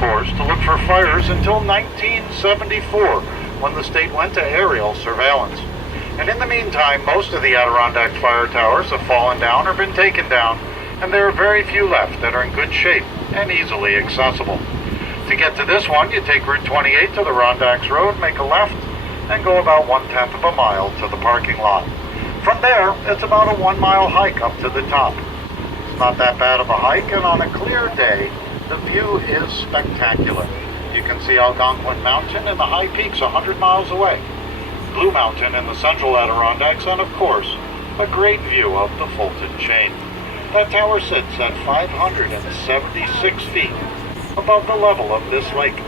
course, to look for fires until 1974, when the state went to aerial surveillance. And in the meantime, most of the Adirondack fire towers have fallen down or been taken down, and there are very few left that are in good shape and easily accessible. To get to this one, you take Route 28 to the Rondax Road, make a left, and go about 1/10 of a mile to the parking lot. From there, it's about a 1-mile hike up to the top. It's not that bad of a hike, and on a clear day, the view is spectacular. You can see Algonquin Mountain and the high peaks 100 miles away, Blue Mountain in the central Adirondacks, and of course, a great view of the Fulton Chain. That tower sits at 576 feet above the level of this lake,